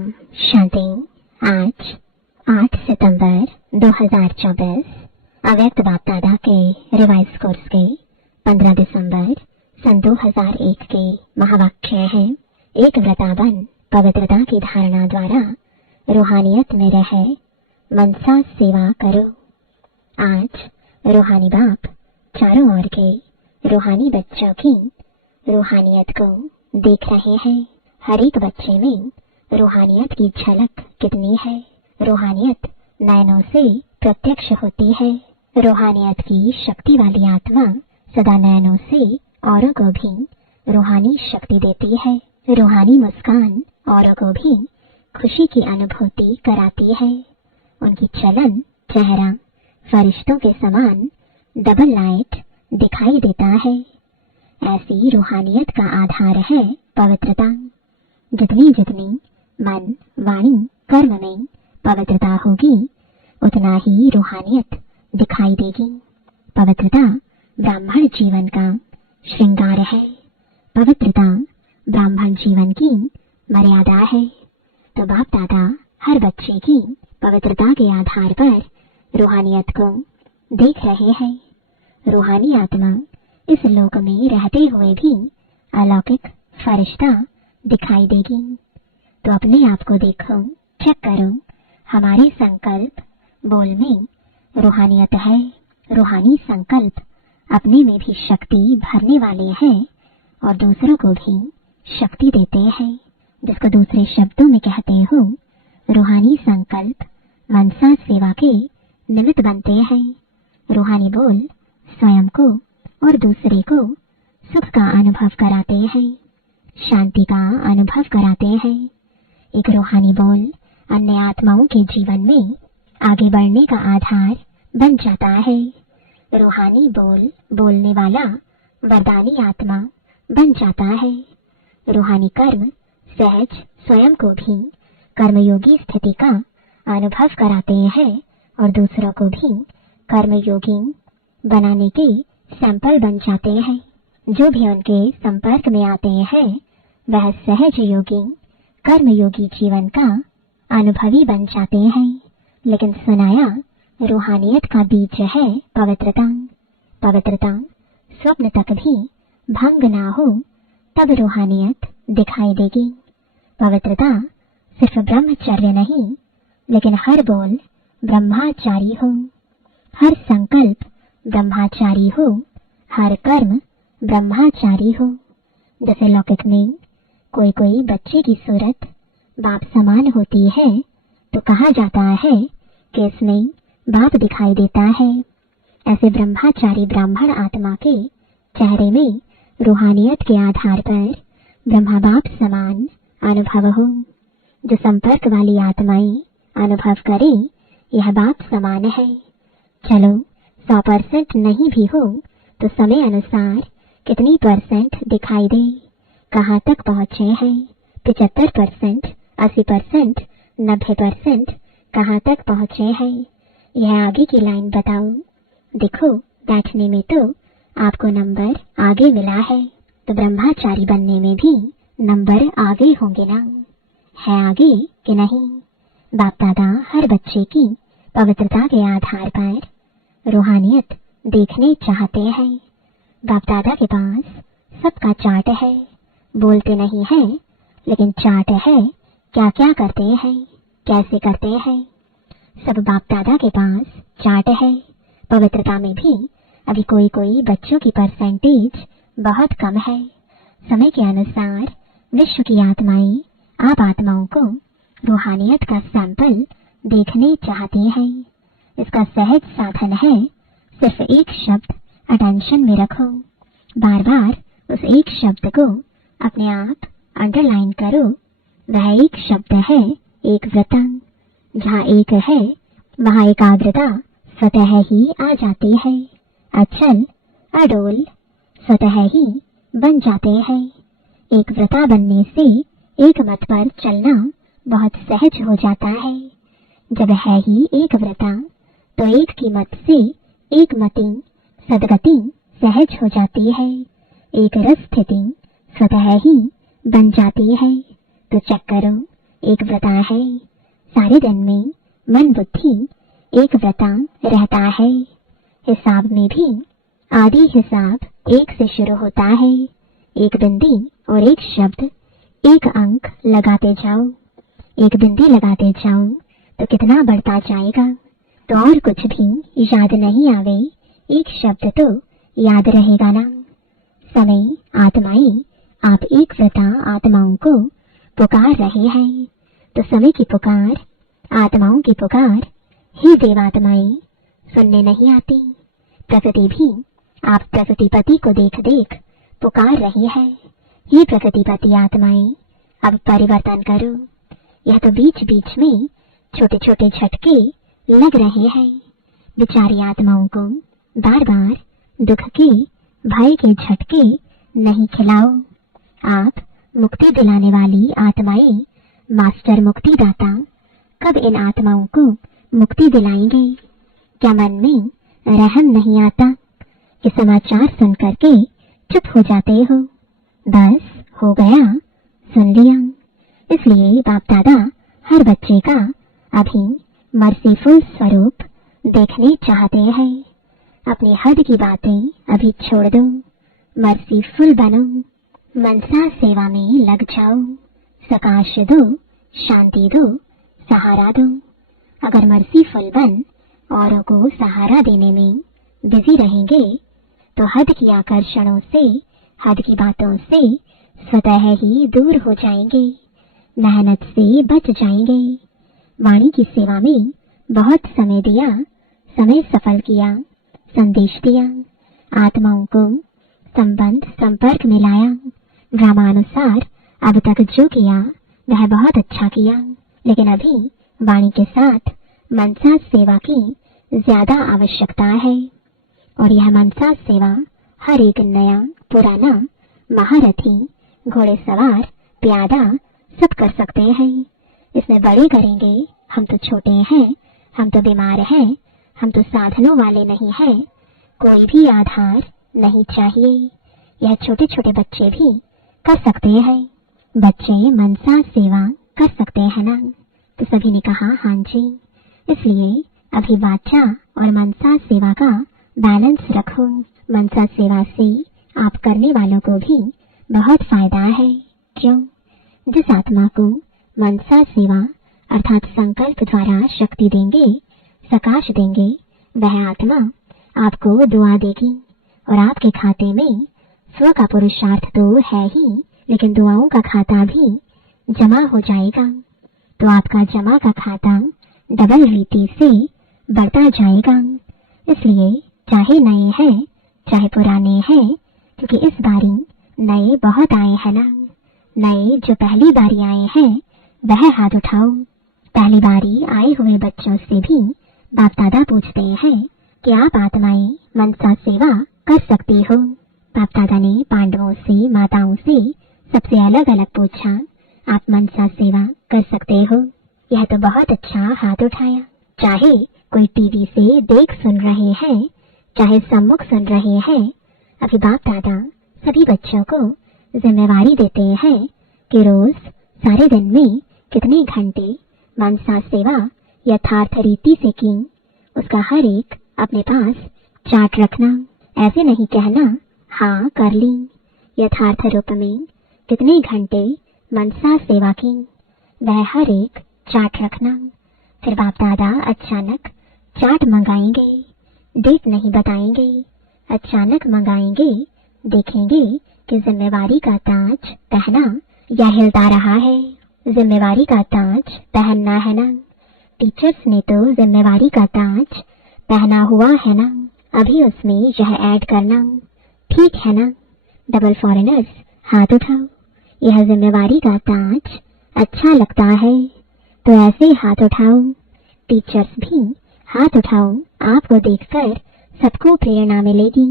ओम शांति। आज 8 सितंबर 2024 अव्यक्त बाप दादा के रिवाइज कोर्स के 15 दिसंबर सन 2001 के महावाक्य है। एक व्रताबन पवित्रता की धारणा द्वारा रूहानियत में रहे मनसा सेवा करो। आज रूहानी बाप चारों ओर के रूहानी बच्चों की रूहानियत को देख रहे हैं। हर एक बच्चे में रूहानियत की झलक कितनी है। रूहानियत नयनों से प्रत्यक्ष होती है। रूहानियत की शक्ति वाली आत्मा सदा नयनों से औरों को भी रूहानी शक्ति देती है। रूहानी मुस्कान औरों को भी खुशी की अनुभूति कराती है। उनकी चलन चेहरा फरिश्तों के समान डबल लाइट दिखाई देता है। ऐसी रूहानियत का आधार है पवित्रता। जितनी जितनी मन वाणी कर्म में पवित्रता होगी उतना ही रूहानियत दिखाई देगी। पवित्रता ब्राह्मण जीवन का श्रृंगार है। पवित्रता ब्राह्मण जीवन की मर्यादा है। तो बाप दादा हर बच्चे की पवित्रता के आधार पर रूहानियत को देख रहे हैं। रूहानी आत्मा इस लोक में रहते हुए भी अलौकिक फरिश्ता दिखाई देगी। तो अपने आप को देखो, चेक करो। हमारे संकल्प बोल में रूहानियत है। रूहानी संकल्प अपने में भी शक्ति भरने वाले हैं और दूसरों को भी शक्ति देते हैं। जिसको दूसरे शब्दों में कहते हो रूहानी संकल्प मनसा सेवा के निमित्त बनते हैं। रूहानी बोल स्वयं को और दूसरे को सुख का अनुभव कराते हैं, शांति का अनुभव कराते हैं। एक रूहानी बोल अन्य आत्माओं के जीवन में आगे बढ़ने का आधार बन जाता है। रूहानी बोल बोलने वाला वरदानी आत्मा बन जाता है। रूहानी कर्म सहज स्वयं को भी कर्मयोगी स्थिति का अनुभव कराते हैं और दूसरों को भी कर्मयोगी बनाने के सैंपल बन जाते हैं। जो भी उनके संपर्क में आते हैं वह सहज योगी कर्मयोगी जीवन का अनुभवी बन जाते हैं। लेकिन सुनाया रूहानियत का बीज है पवित्रता। पवित्रता स्वप्न तक भी भंग ना हो तब रूहानियत दिखाई देगी। पवित्रता सिर्फ ब्रह्मचर्य नहीं लेकिन हर बोल ब्रह्माचारी हो, हर संकल्प ब्रह्माचारी हो, हर कर्म ब्रह्माचारी हो। जैसे लौकिक में कोई कोई बच्चे की सूरत बाप समान होती है तो कहा जाता है कि इसमें बाप दिखाई देता है। ऐसे ब्रह्माचारी ब्राह्मण आत्मा के चेहरे में रूहानियत के आधार पर ब्रह्मा बाप समान अनुभव हो। जो संपर्क वाली आत्माएं अनुभव करें यह बाप समान है। चलो 100% नहीं भी हो तो समय अनुसार कितनी परसेंट दिखाई दे, कहाँ तक पहुँचे हैं, 75%, 80%, 90%, कहाँ तक पहुँचे हैं, यह आगे की लाइन बताओ। देखो बैठने में तो आपको नंबर आगे मिला है तो ब्रह्माचारी बनने में भी नंबर आगे होंगे ना, है आगे कि नहीं। बाप दादा हर बच्चे की पवित्रता के आधार पर रूहानियत देखने चाहते हैं। बाप दादा के पास सबका चार्ट है। बोलते नहीं है लेकिन चार्ट है क्या क्या करते हैं, कैसे करते हैं। सब बाप दादा के पास चार्ट है। पवित्रता में भी अभी कोई कोई बच्चों की परसेंटेज बहुत कम है। समय के अनुसार विश्व की आत्माएं आप आत्माओं को रूहानियत का सैंपल देखने चाहती हैं। इसका सहज साधन है सिर्फ एक शब्द अटेंशन में रखो। बार बार उस एक शब्द को अपने आप अंडरलाइन करो। वह एक शब्द है एक व्रता। जहाँ एक है वहाँ एकाग्रता स्वतः ही आ जाती है। अचल अडोल स्वतः ही बन जाते हैं। एक व्रता बनने से एक मत पर चलना बहुत सहज हो जाता है। जब है ही एक व्रता तो एक की मत से एक मति सदगति सहज हो जाती है। एक रस स्थिति स्वतः ही बन जाती है। तो चेक करो एक व्रता है। सारे दिन में मन बुद्धि एक व्रता रहता है। हिसाब में भी आदि हिसाब एक से शुरू होता है। एक बिंदी और एक शब्द, एक अंक लगाते जाओ। एक बिंदी लगाते जाओ तो कितना बढ़ता जाएगा। तो और कुछ भी याद नहीं आवे, एक शब्द तो याद रहेगा ना। समय आत्माएं आप एक व्रता आत्माओं को पुकार रहे हैं। तो समय की पुकार, आत्माओं की पुकार ही देवात्माएं सुनने नहीं आती। प्रकृति भी आप प्रकृतिपति को देख देख पुकार रही है। ये प्रकृतिपति आत्माएं अब परिवर्तन करो। यह तो बीच बीच में छोटे छोटे झटके लग रहे हैं। बेचारी आत्माओं को बार बार दुख के भय के झटके नहीं खिलाओ। आप मुक्ति दिलाने वाली आत्माएं, मास्टर मुक्तिदाता कब इन आत्माओं को मुक्ति दिलाएंगे? क्या मन में रहम नहीं आता कि समाचार सुन करके चुप हो जाते हो? बस हो गया, सुन लिया। इसलिए बाप दादा हर बच्चे का अभी मर्सीफुल स्वरूप देखने चाहते हैं। अपनी हद की बातें अभी छोड़ दो, मर्सीफुल बनो। मनसा सेवा में लग जाओ। सकाश दो, शांति दो, सहारा दो। अगर मर्सीफुल बन औरों को सहारा देने में बिजी रहेंगे तो हद की आकर्षणों से, हद की बातों से स्वतः ही दूर हो जाएंगे, मेहनत से बच जाएंगे। वाणी की सेवा में बहुत समय दिया, समय सफल किया, संदेश दिया, आत्माओं को संबंध संपर्क में लाया। ड्रामानुसार अब तक जो किया वह बहुत अच्छा किया, लेकिन अभी वाणी के साथ मनसा सेवा की ज्यादा आवश्यकता है। और यह मनसा सेवा हर एक नया पुराना महारथी, घोड़ेसवार, प्यादा सब कर सकते हैं। इसमें बड़े करेंगे, हम तो छोटे हैं, हम तो बीमार हैं, हम तो साधनों वाले नहीं हैं, कोई भी आधार नहीं चाहिए। यह छोटे छोटे बच्चे भी कर सकते हैं। बच्चे मनसा सेवा कर सकते हैं ना? तो सभी ने कहा हाँ जी। इसलिए अभी वाचा और मनसा सेवा का बैलेंस रखो। मनसा सेवा से आप करने वालों को भी बहुत फायदा है। क्यों? जिस आत्मा को मनसा सेवा अर्थात संकल्प द्वारा शक्ति देंगे, सकाश देंगे, वह आत्मा आपको दुआ देगी और आपके खाते में स्व का पुरुषार्थ तो है ही, लेकिन दुआओं का खाता भी जमा हो जाएगा। तो आपका जमा का खाता डबल रीति से बढ़ता जाएगा। इसलिए चाहे नए हैं चाहे पुराने हैं, क्योंकि इस बारी नए बहुत आए हैं ना। नए जो पहली बारी आए हैं वह हाथ उठाओ। पहली बारी आए हुए बच्चों से भी बाप दादा पूछते हैं कि आप आत्माएं मनसा सेवा कर सकती हो। बाप दादा ने पांडवों से, माताओं से सबसे अलग अलग पूछा, आप मनसा सेवा कर सकते हो? यह तो बहुत अच्छा हाथ उठाया। चाहे कोई टीवी से देख सुन रहे हैं, चाहे सम्मुख सुन रहे हैं, अभी बाप दादा सभी बच्चों को जिम्मेवारी देते हैं कि रोज सारे दिन में कितने घंटे मनसा सेवा यथार्थ रीति से की, उसका हर एक अपने पास चार्ट रखना। ऐसे नहीं कहना हाँ कर ली। यथार्थ रूप में कितने घंटे मनसा सेवा की, वह हर एक चार्ट रखना। फिर बाप दादा अचानक चार्ट मंगाएंगे, डेट नहीं बताएंगे, अचानक मंगाएंगे। देखेंगे कि जिम्मेवारी का ताज पहना या हिलता रहा है। जिम्मेवारी का ताज पहनना है ना। टीचर्स ने तो जिम्मेवारी का ताज पहना हुआ है ना, अभी उसमें यह ऐड करना ठीक है ना। डबल फॉरेनर्स हाथ उठाओ। यह जिम्मेवारी का ताज अच्छा लगता है तो ऐसे हाथ उठाओ। टीचर्स भी हाथ उठाओ। आपको देखकर सबको प्रेरणा मिलेगी।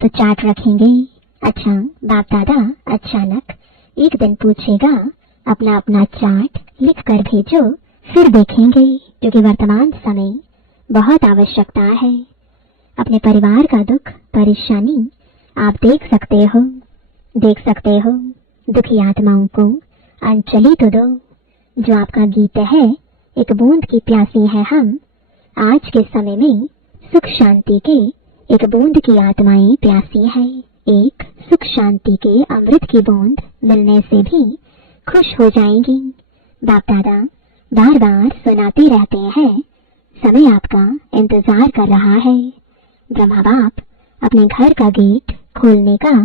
तो चार्ट रखेंगे। अच्छा, बाप दादा अचानक एक दिन पूछेगा, अपना अपना चार्ट लिख कर भेजो, फिर देखेंगे। क्योंकि वर्तमान समय बहुत आवश्यकता है। अपने परिवार का दुख परेशानी आप देख सकते हो। दुखी आत्माओं को अंजलि तो दो। जो आपका गीत है, एक बूंद की प्यासी है हम। आज के समय में सुख शांति के एक बूंद की आत्माएं प्यासी है। एक सुख शांति के अमृत की बूंद मिलने से भी खुश हो जाएंगी। बाप दादा बार बार सुनाते रहते हैं, समय आपका इंतजार कर रहा है। ब्रह्मा बाप अपने घर का गेट खोलने का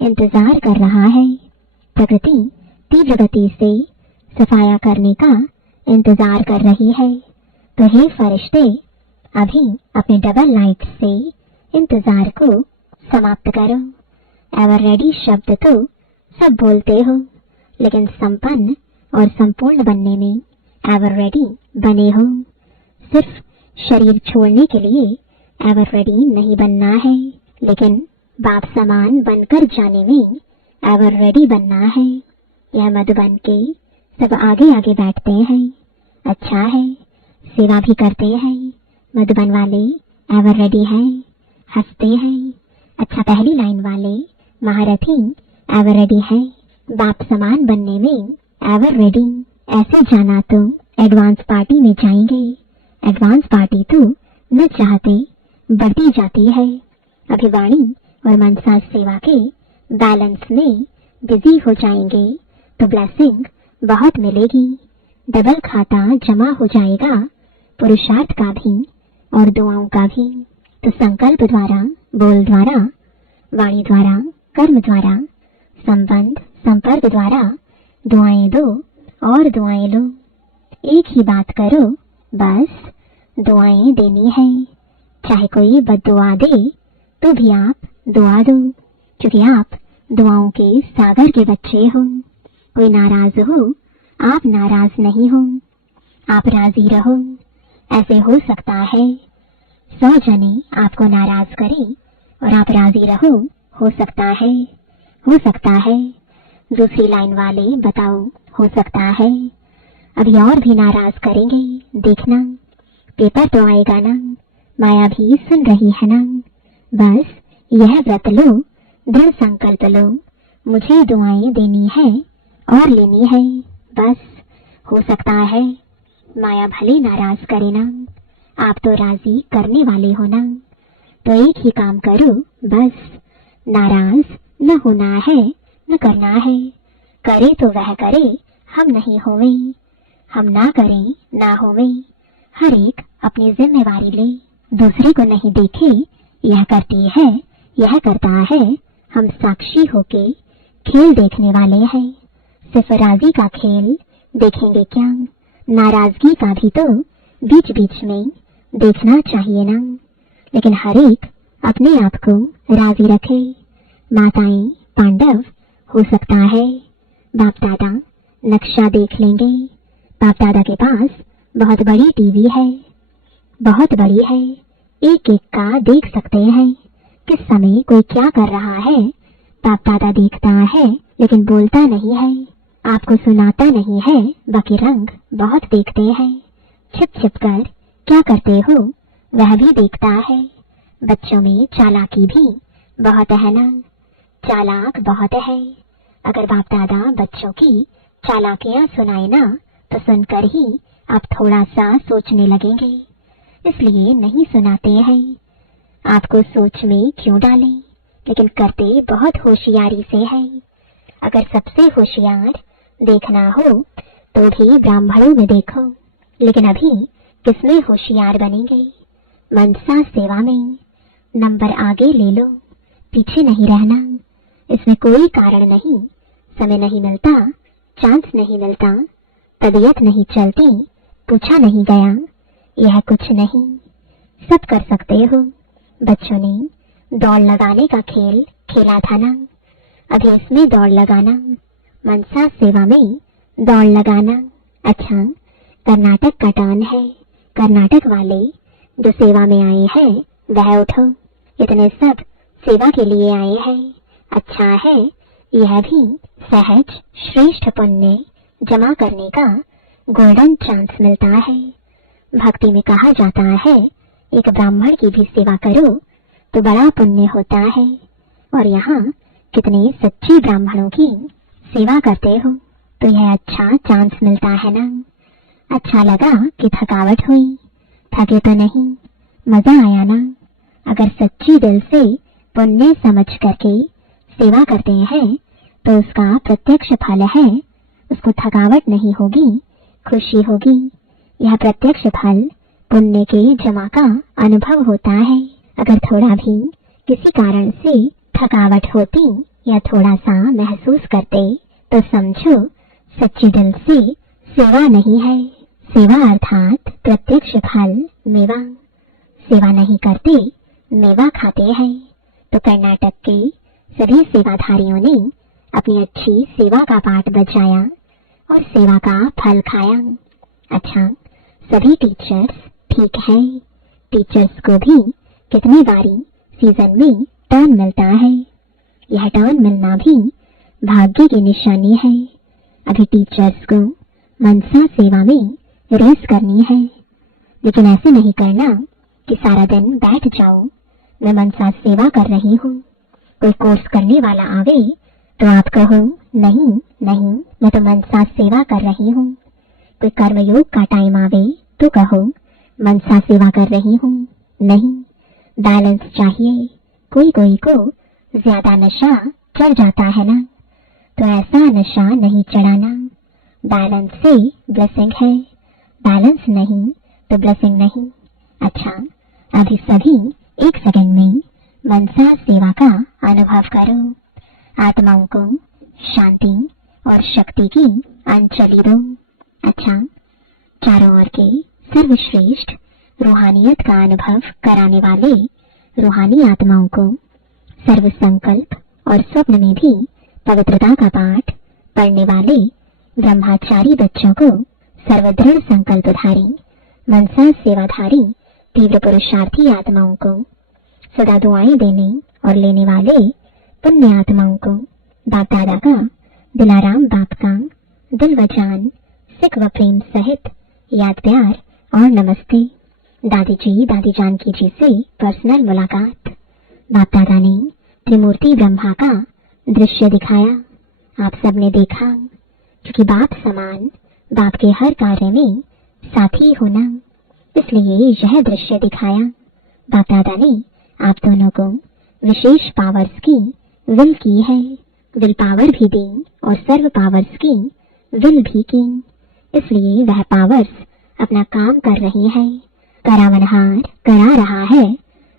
इंतजार कर रहा है। प्रकृति तीव्र गति से सफाया करने का इंतजार कर रही है। तो हे फरिश्ते, अभी अपने डबल लाइट से इंतजार को समाप्त करो। एवर रेडी शब्द तो सब बोलते हो, लेकिन संपन्न और संपूर्ण बनने में एवर रेडी बने हो। सिर्फ शरीर छोड़ने के लिए एवर रेडी नहीं बनना है, लेकिन बाप समान बनकर जाने में एवर रेडी बनना है। यह मधुबन के सब आगे आगे बैठते हैं, अच्छा है, सेवा भी करते हैं। मधुबन वाले एवर रेडी हैं, हंसते हैं। अच्छा, पहली लाइन वाले महारथी एवर रेडी हैं, बाप समान बनने में एवर रेडी। ऐसे जाना तो एडवांस पार्टी में जाएंगे। एडवांस पार्टी तो न चाहते बढ़ती जाती है। अभिवाणी और मनसा सेवा के बैलेंस में बिजी हो जाएंगे तो ब्लेसिंग बहुत मिलेगी। डबल खाता जमा हो जाएगा, पुरुषार्थ का भी और दुआओं का भी। तो संकल्प द्वारा, बोल द्वारा, वाणी द्वारा, कर्म द्वारा, संबंध संपर्क द्वारा दुआएं दो और दुआएं लो। एक ही बात करो, बस दुआएं देनी है। चाहे कोई बद्दुआ दे तो भी आप दुआ दो, क्योंकि आप दुआओं के सागर के बच्चे हो। कोई नाराज हो, आप नाराज नहीं हो, आप राजी रहो। ऐसे हो सकता है 100 जने आपको नाराज करें और आप राजी रहो। हो सकता है दूसरी लाइन वाले बताओ, हो सकता है अभी और भी नाराज करेंगे। देखना, पेपर तो आएगा ना, माया भी सुन रही है ना। बस यह व्रत लो, दृढ़ संकल्प लो, मुझे दुआएं देनी है और लेनी है। बस हो सकता है माया भले नाराज करे ना, आप तो राजी करने वाले हो ना। तो एक ही काम करो, बस नाराज न होना है, न करना है। करे तो वह करे, हम नहीं होवे। हम ना करें ना होवे। हर एक अपनी जिम्मेवारी ले, दूसरे को नहीं देखे। यह करती है, यह करता है, हम साक्षी होके खेल देखने वाले हैं। सिर्फ राजी का खेल देखेंगे क्या, नाराजगी का भी तो बीच बीच में देखना चाहिए ना। लेकिन हर एक अपने आप को राजी रखे। माताएं पांडव हो सकता है, बाप दादा नक्शा देख लेंगे। बाप दादा के पास बहुत बड़ी टीवी है, बहुत बड़ी है, एक एक का देख सकते हैं। किस समय कोई क्या कर रहा है बाप दादा देखता है, लेकिन बोलता नहीं है, आपको सुनाता नहीं है। बाकी रंग बहुत देखते हैं, छिप छिप कर क्या करते हो वह भी देखता है। बच्चों में चालाकी भी बहुत है ना, चालाक बहुत है। अगर बाप दादा बच्चों की चालाकियां सुनाए ना, तो सुनकर ही आप थोड़ा सा सोचने लगेंगे, इसलिए नहीं सुनाते हैं। आपको सोच में क्यों डालें, लेकिन करते बहुत होशियारी से है। अगर सबसे होशियार देखना हो तो भी ब्राह्मणों में देखो, लेकिन अभी किसमें होशियार बनेंगे? मनसा सेवा में। नंबर आगे ले लो, पीछे नहीं रहना। इसमें कोई कारण नहीं, समय नहीं मिलता, चांस नहीं मिलता, तबीयत नहीं चलती, पूछा नहीं गया, यह कुछ नहीं, सब कर सकते हो। बच्चों ने दौड़ लगाने का खेल खेला था ना, अभी इसमें दौड़ लगाना, मनसा सेवा में दौड़ लगाना। अच्छा, कर्नाटक का टर्न है। कर्नाटक वाले जो सेवा में आए हैं वह उठो, इतने सब सेवा के लिए आए हैं। अच्छा है, यह भी सहज श्रेष्ठ पुण्य जमा करने का गोल्डन चांस मिलता है। भक्ति में कहा जाता है, एक ब्राह्मण की भी सेवा करो तो बड़ा पुण्य होता है। और यहाँ कितने सच्चे ब्राह्मणों की सेवा करते हो। तो यह अच्छा चांस मिलता है ना। अच्छा लगा कि थकावट हुई, थके तो नहीं, मजा आया ना। अगर सच्ची दिल से पुण्य समझ करके सेवा करते हैं तो उसका प्रत्यक्ष फल है। उसको थकावट नहीं होगी, खुशी होगी। यह प्रत्यक्ष फल पुण्य के जमा का अनुभव होता है। अगर थोड़ा भी किसी कारण से थकावट होती या थोड़ा सा महसूस करते तो समझो सच्ची दिल से सेवा नहीं है। सेवा अर्थात प्रत्यक्ष फल मेवा। सेवा नहीं करते, मेवा खाते हैं। तो कर्नाटक के सभी सेवाधारियों ने अपनी अच्छी सेवा का पाठ बजाया और सेवा का फल खाया। अच्छा, सभी टीचर्स ठीक है। टीचर्स को भी कितनी बारी सीजन में टर्न मिलता है। यह टर्न मिलना भी भाग्य की निशानी है। अभी टीचर्स को मनसा सेवा में रेस करनी है, लेकिन ऐसे नहीं करना कि सारा दिन बैठ जाओ, मैं मनसा सेवा कर रही हूँ। कोई कोर्स करने वाला आवे तो आप कहो नहीं नहीं, मैं तो मनसा सेवा कर रही हूँ। कोई कर्मयोग का टाइम आवे तो कहो मनसा सेवा कर रही हूँ। नहीं, बैलेंस चाहिए। कोई कोई को ज्यादा नशा चढ़ जाता है ना, तो ऐसा नशा नहीं चढ़ाना। बैलेंस से ब्लेसिंग है, बैलेंस नहीं तो ब्लेसिंग नहीं। अच्छा, अभी सभी 1 सेकंड में मनसा सेवा का अनुभव करो। आत्माओं को शांति और शक्ति की अंजलि दो। अच्छा, चारों ओर के सर्वश्रेष्ठ रूहानियत का अनुभव कराने वाले रूहानी आत्माओं को सर्व संकल्प और स्वप्न में भी पवित्रता का पाठ पढ़ने वाले ब्रह्मचारी बच्चों को सर्वदृढ़ संकल्पधारी मनसा सेवाधारी तीव्र पुरुषार्थी आत्माओं को सदा दुआएं देने और लेने वाले पुण्य आत्माओं को बाप दादा का दिलाराम बाप का दिल व जान सिख व प्रेम सहित याद प्यार और नमस्ते। दादी जी दादी जानकी जी से पर्सनल मुलाकात। बाप दादा ने त्रिमूर्ति ब्रह्मा का दृश्य दिखाया। आप सबने देखा, क्योंकि बाप समान बाप के हर कार्य में साथी होना, इसलिए यह दृश्य दिखाया। बाप दादा ने आप दोनों को विशेष पावर्स की विल की है, विल पावर भी दी और सर्व पावर्स की विल भी की। इसलिए वह पावर्स अपना काम कर रही है, करावनहार करा रहा है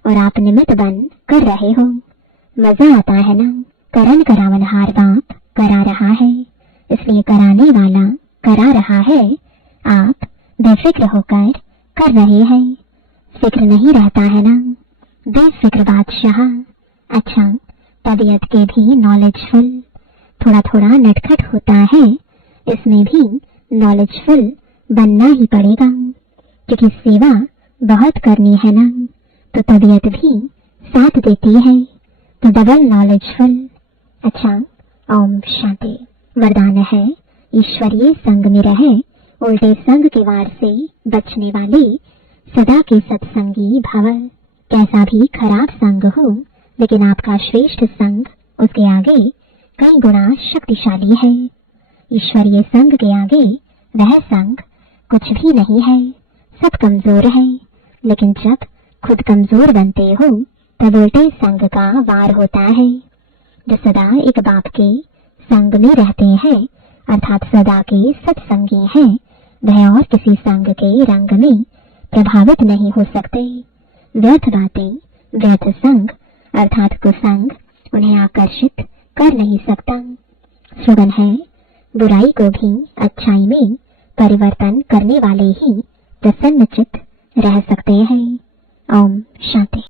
और आप निमित्त बन कर रहे हो। मजा आता है ना। करण करावनहार बाप करा रहा है, इसलिए कराने वाला करा रहा है। आप बेफिक्र होकर कर रहे हैं, फिक्र नहीं रहता है ना। बेफिक्र बादशाह। अच्छा, तबीयत के भी नॉलेजफुल, थोड़ा थोड़ा नटखट होता है, इसमें भी नॉलेजफुल बनना ही पड़ेगा, क्योंकि सेवा बहुत करनी है ना। तो तबीयत भी साथ देती है, तो डबल नॉलेजफुल। अच्छा, ओम शांति। वरदान है ईश्वरीय संग में रहे, उल्टे संग के वार से बचने वाले सदा के सत्संगी भव। कैसा भी खराब संग हो, लेकिन आपका श्रेष्ठ संग उसके आगे कई गुना शक्तिशाली है। ईश्वरीय संग के आगे वह संग कुछ भी नहीं है, सब कमजोर है। लेकिन जब खुद कमजोर बनते हो तब उल्टे संग का वार होता है। जो सदा एक बाप के संग में रहते हैं, अर्थात सदा के सत्संगी हैं, वह और किसी संग के रंग में प्रभावित नहीं हो सकते। व्यर्थ बातें, व्यर्थ संग अर्थात कुसंग उन्हें आकर्षित कर नहीं सकता। स्लोगन है, बुराई को भी अच्छाई में परिवर्तन करने वाले ही प्रसन्नचित्त रह सकते हैं। ओम शांति।